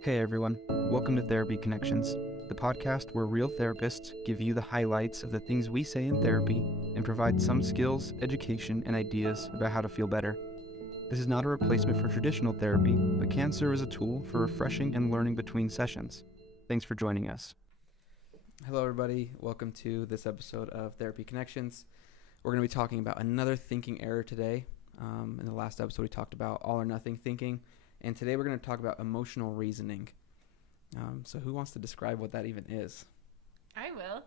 Hey everyone, welcome to Therapy Connections, the podcast where real therapists give you the highlights of the things we say in therapy and provide some skills, education, and ideas about how to feel better. This is not a replacement for traditional therapy, but can serve as a tool for refreshing and learning between sessions. Thanks for joining us. Hello, everybody. Welcome to this episode of Therapy Connections. We're going to be talking about another thinking error today. In the last episode, we talked about all or nothing thinking, and today we're going to talk about emotional reasoning. So who wants to describe what that even is? I will.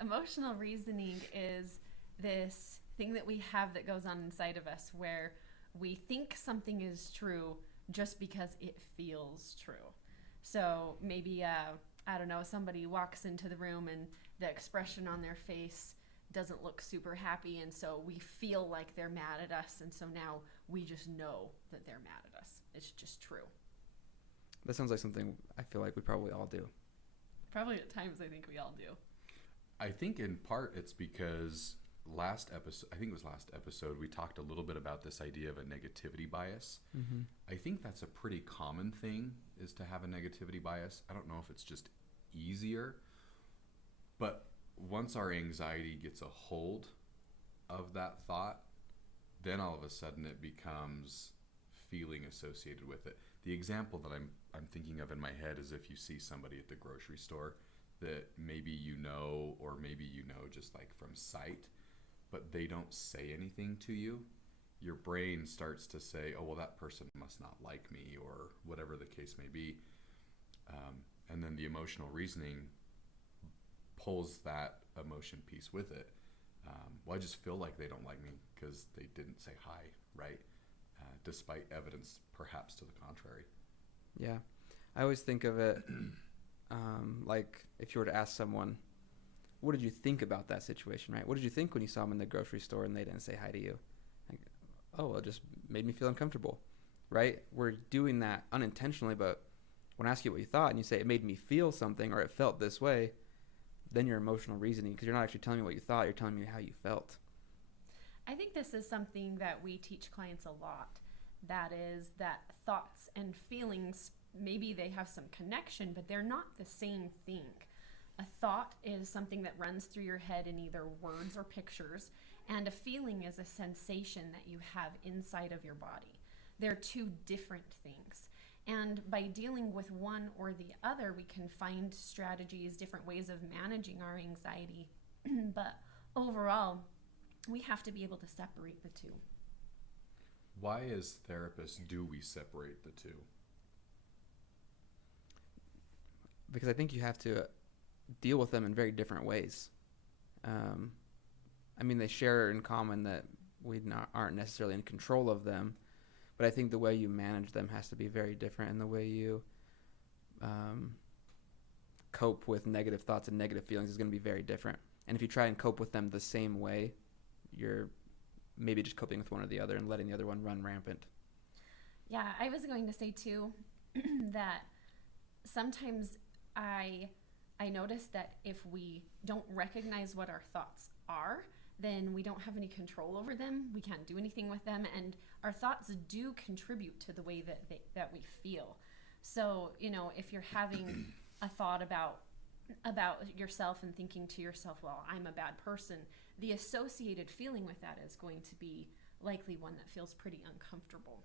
Emotional reasoning is this thing that we have that goes on inside of us where we think something is true just because it feels true. So maybe, I don't know, somebody walks into the room and the expression on their face doesn't look super happy, and so we feel like they're mad at us, and so now we just know that they're mad at us. It's just true. That sounds like something I feel like we probably all do. Probably at times I think we all do. I think in part it's because last episode, we talked a little bit about this idea of a negativity bias. Mm-hmm. I think that's a pretty common thing, is to have a negativity bias. I don't know if it's just easier, but once our anxiety gets a hold of that thought, then all of a sudden it becomes feeling associated with it. The example that I'm thinking of in my head is if you see somebody at the grocery store that maybe you know, or maybe you know just like from sight, but they don't say anything to you, your brain starts to say, oh, well, that person must not like me, or whatever the case may be. And then the emotional reasoning pulls that emotion piece with it. Well, I just feel like they don't like me because they didn't say hi, right? Despite evidence perhaps to the contrary. Yeah. I always think of it like if you were to ask someone, what did you think about that situation, right? What did you think when you saw them in the grocery store and they didn't say hi to you? Like, oh, well, it just made me feel uncomfortable, right? We're doing that unintentionally, but when I ask you what you thought and you say it made me feel something or it felt this way, then you're emotional reasoning, because you're not actually telling me what you thought, you're telling me how you felt. I think this is something that we teach clients a lot. That is that thoughts and feelings, maybe they have some connection, but they're not the same thing. A thought is something that runs through your head in either words or pictures, and a feeling is a sensation that you have inside of your body. They're two different things. And by dealing with one or the other, we can find strategies, different ways of managing our anxiety. But overall, we have to be able to separate the two. Why, as therapists, do we separate the two? Because I think you have to deal with them in very different ways. I mean, they share in common that aren't necessarily in control of them, but I think the way you manage them has to be very different, and the way you cope with negative thoughts and negative feelings is going to be very different. And if you try and cope with them the same way, you're maybe just coping with one or the other and letting the other one run rampant. Yeah, I was going to say too that sometimes I notice that if we don't recognize what our thoughts are, then we don't have any control over them. We can't do anything with them, and our thoughts do contribute to the way that we feel. So, if you're having a thought about yourself and thinking to yourself, well, I'm a bad person, the associated feeling with that is going to be likely one that feels pretty uncomfortable.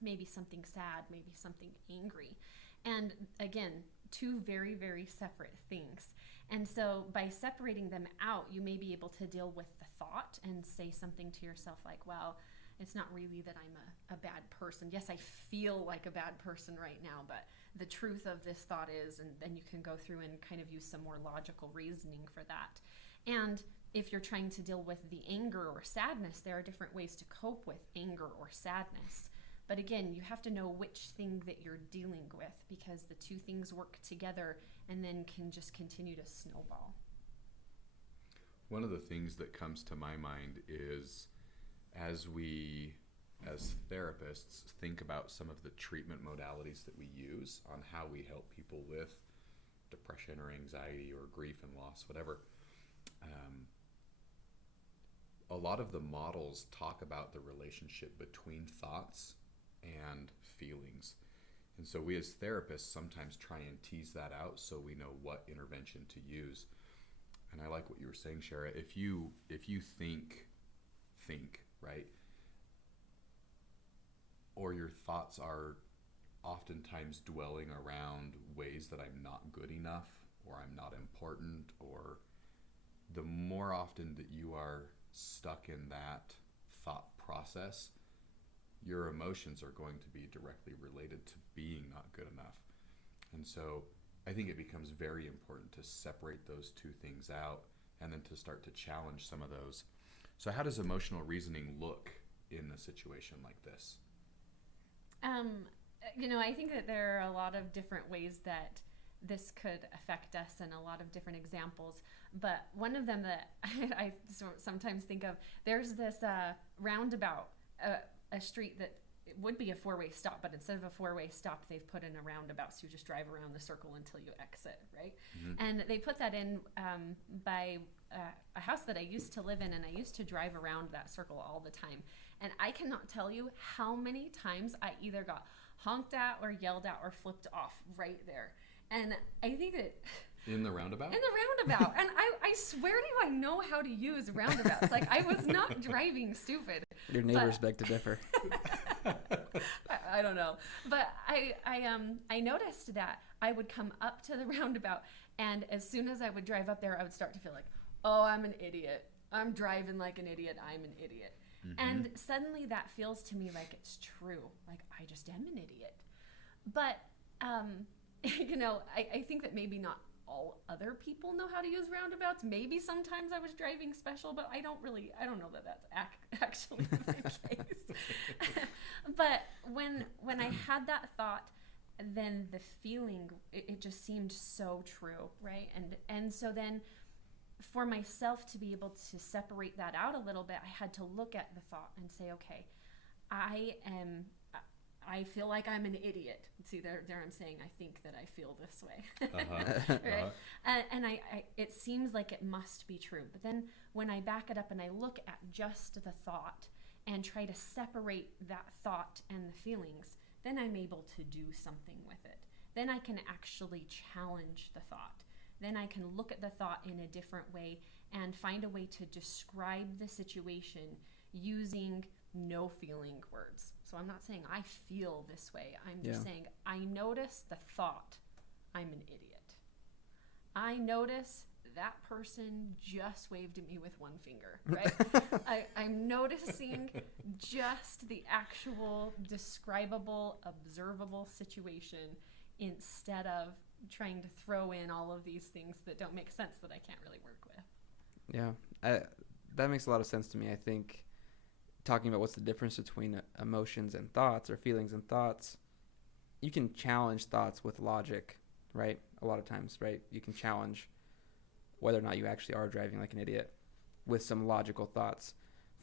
Maybe something sad, maybe something angry. And again, two very, very separate things. And so by separating them out, you may be able to deal with the thought and say something to yourself like, well, it's not really that I'm a bad person. Yes, I feel like a bad person right now, but the truth of this thought is, and then you can go through and kind of use some more logical reasoning for that. And if you're trying to deal with the anger or sadness, there are different ways to cope with anger or sadness. But again, you have to know which thing that you're dealing with, because the two things work together and then can just continue to snowball. One of the things that comes to my mind is, as we, as therapists, think about some of the treatment modalities that we use on how we help people with depression or anxiety or grief and loss, whatever, a lot of the models talk about the relationship between thoughts and feelings. And so we as therapists sometimes try and tease that out so we know what intervention to use. And I like what you were saying, Shara. If you think, right? Or your thoughts are oftentimes dwelling around ways that I'm not good enough, or I'm not important, or the more often that you are stuck in that thought process, your emotions are going to be directly related to being not good enough. And so I think it becomes very important to separate those two things out and then to start to challenge some of those. So how does emotional reasoning look in a situation like this? I think that there are a lot of different ways that this could affect us and a lot of different examples. But one of them that I sometimes think of, there's this roundabout, a street that it would be a four-way stop, but instead of a four-way stop, they've put in a roundabout, so you just drive around the circle until you exit, right? Mm-hmm. And they put that in by a house that I used to live in, and I used to drive around that circle all the time. And I cannot tell you how many times I either got honked at or yelled at or flipped off right there. And I think that... In the roundabout? In the roundabout. And I swear to you, I know how to use roundabouts. Like, I was not driving stupid. Your neighbors beg to differ. I don't know. But I noticed that I would come up to the roundabout, and as soon as I would drive up there, I would start to feel like, oh, I'm an idiot. I'm driving like an idiot. I'm an idiot. Mm-hmm. And suddenly that feels to me like it's true. Like, I just am an idiot. But, I think that maybe not all other people know how to use roundabouts. Maybe sometimes I was driving special, but I don't know that that's actually the case. But when I had that thought, then the feeling, it just seemed so true, right? And so then for myself to be able to separate that out a little bit, I had to look at the thought and say, okay, I feel like I'm an idiot. See, there I'm saying I think that I feel this way. Right? And I it seems like it must be true. But then when I back it up and I look at just the thought and try to separate that thought and the feelings, then I'm able to do something with it. Then I can actually challenge the thought. Then I can look at the thought in a different way and find a way to describe the situation using no feeling words. So I'm not saying I feel this way. I'm just saying I notice the thought, I'm an idiot. I notice that person just waved at me with one finger, right? I'm noticing just the actual describable, observable situation instead of trying to throw in all of these things that don't make sense that I can't really work with. Yeah, that makes a lot of sense to me. I think talking about what's the difference between emotions and thoughts, or feelings and thoughts, you can challenge thoughts with logic, right? A lot of times, right? You can challenge whether or not you actually are driving like an idiot with some logical thoughts.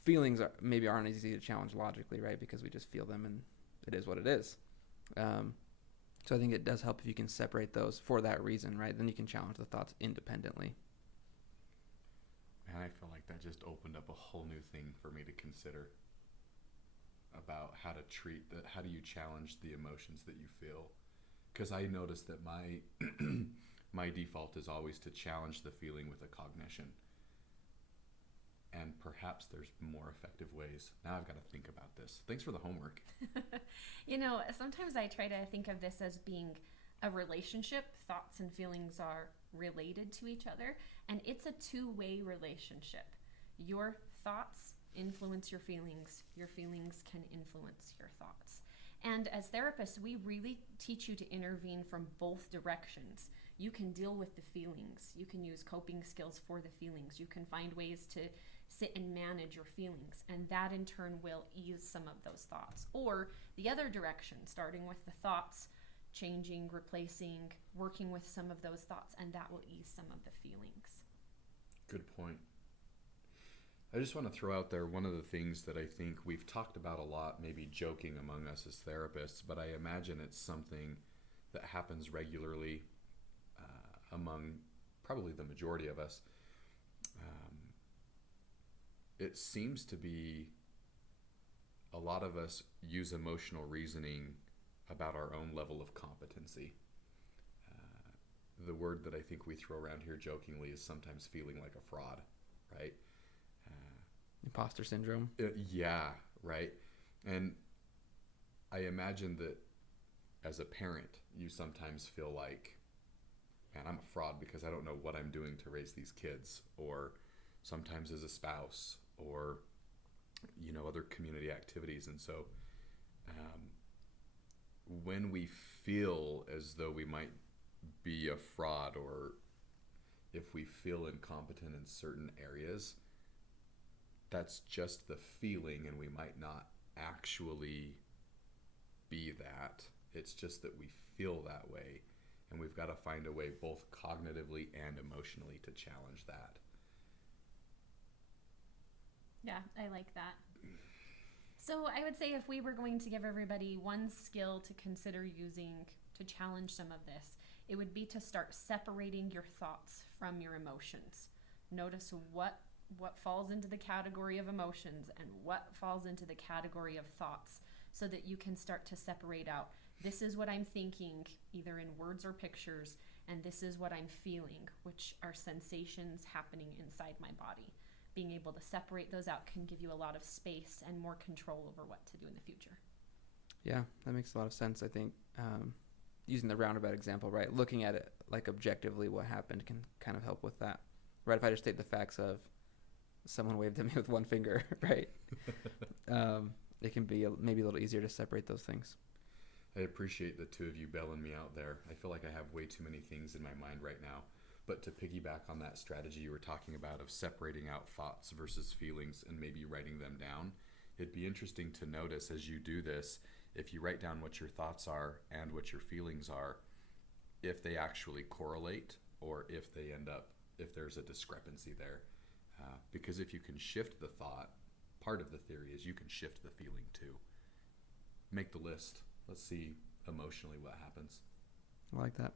Feelings maybe aren't easy to challenge logically, right? Because we just feel them and it is what it is. So I think it does help if you can separate those for that reason, right? Then you can challenge the thoughts independently. Man, I feel like that just opened up a whole new thing for me to consider about how to treat that. How do you challenge the emotions that you feel? Because I noticed that my my default is always to challenge the feeling with a cognition. And perhaps there's more effective ways. Now I've got to think about this. Thanks for the homework. Sometimes I try to think of this as being a relationship. Thoughts and feelings are related to each other, and it's a two-way relationship. Your thoughts influence your feelings. Your feelings can influence your thoughts. And as therapists, we really teach you to intervene from both directions. You can deal with the feelings. You can use coping skills for the feelings. You can find ways to sit and manage your feelings, and that in turn will ease some of those thoughts. Or the other direction, starting with the thoughts, changing, replacing, working with some of those thoughts, and that will ease some of the feelings. Good point. I just want to throw out there one of the things that I think we've talked about a lot, maybe joking among us as therapists, but I imagine it's something that happens regularly among probably the majority of us. It seems to be a lot of us use emotional reasoning about our own level of competency. The word that I think we throw around here jokingly is sometimes feeling like a fraud, right? Imposter syndrome. Yeah, right. And I imagine that as a parent, you sometimes feel like, man, I'm a fraud because I don't know what I'm doing to raise these kids. Or sometimes as a spouse, or, other community activities. And so when we feel as though we might be a fraud, or if we feel incompetent in certain areas, that's just the feeling, and we might not actually be that. It's just that we feel that way, and we've got to find a way both cognitively and emotionally to challenge that. Yeah, I like that. So I would say if we were going to give everybody one skill to consider using to challenge some of this, it would be to start separating your thoughts from your emotions. Notice what falls into the category of emotions and what falls into the category of thoughts, so that you can start to separate out, this is what I'm thinking, either in words or pictures, and this is what I'm feeling, which are sensations happening inside my body. Being able to separate those out can give you a lot of space and more control over what to do in the future. Yeah, that makes a lot of sense. I think using the roundabout example, right, looking at it like objectively what happened can kind of help with that. Right, if I just state the facts of someone waved at me with one finger, right, it can be maybe a little easier to separate those things. I appreciate the two of you bailing me out there. I feel like I have way too many things in my mind right now. But to piggyback on that strategy you were talking about of separating out thoughts versus feelings and maybe writing them down, it'd be interesting to notice as you do this, if you write down what your thoughts are and what your feelings are, if they actually correlate, or if they end up, if there's a discrepancy there. Because if you can shift the thought, part of the theory is you can shift the feeling too. Make the list. Let's see emotionally what happens. I like that.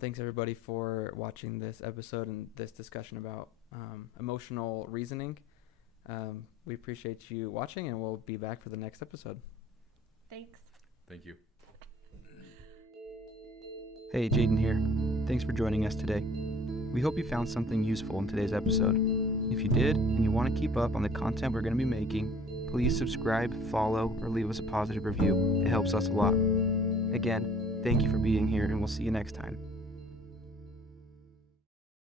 Thanks everybody for watching this episode and this discussion about emotional reasoning. We appreciate you watching, and we'll be back for the next episode. Thanks. Thank you. Hey, Jaden here. Thanks for joining us today. We hope you found something useful in today's episode. If you did, and you want to keep up on the content we're going to be making, please subscribe, follow, or leave us a positive review. It helps us a lot. Again, thank you for being here, and we'll see you next time.